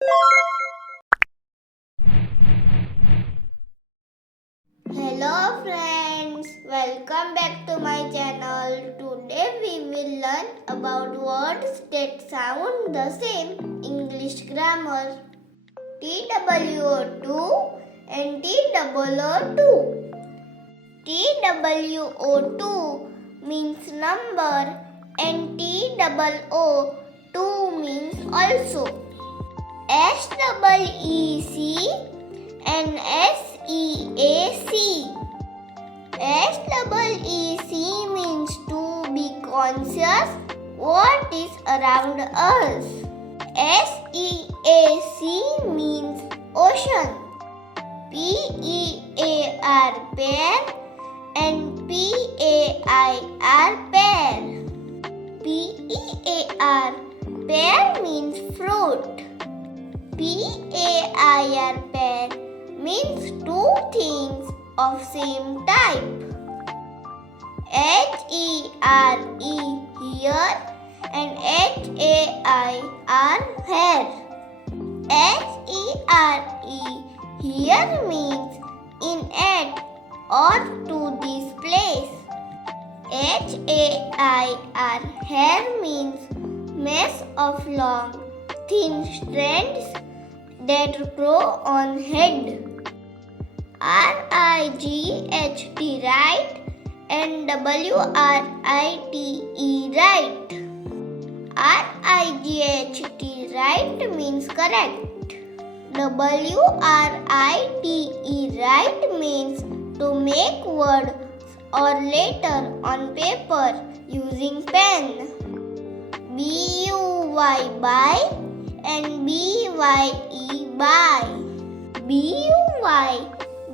Hello friends, welcome back to my channel. Today we will learn about words that sound the same. English grammar. TWO2 and TOO2. TWO2 means number and TOO2 means also. SEEC and SEAC. SEEC means to be conscious what is around us. SEAC means ocean. PEAR pear and PAIR pear. PEAR pear means fruit. PAIR pear means two things of same type. HERE here and HAIR here. HERE here means in at or to this place. HAIR here means mass of long, thin strands that grow on head. RIGHT right and WRITE right. RIGHT right means correct. WRITE right means to make words or letter on paper using pen. BUY buy and BYE buy. BUY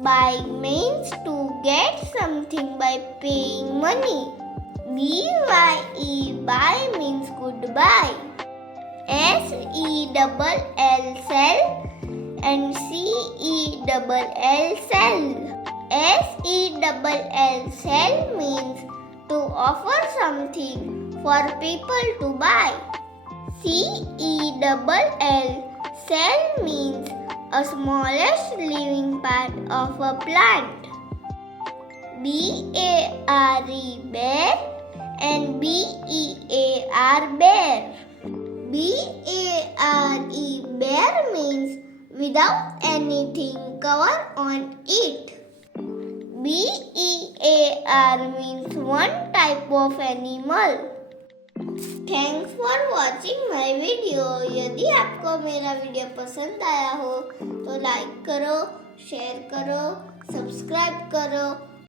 buy means to get something by paying money. BYE buy means goodbye. SELL sell and CELL sell. SELL sell means to offer something for people to buy. CELL cell means a smallest living part of a plant. BARE bear and BEAR bear. BARE bear means without anything cover on it. BEAR means one type of animal. Thanks for watching my video. यदि आपको मेरा video पसंद आया हो तो like करो, share करो, subscribe करो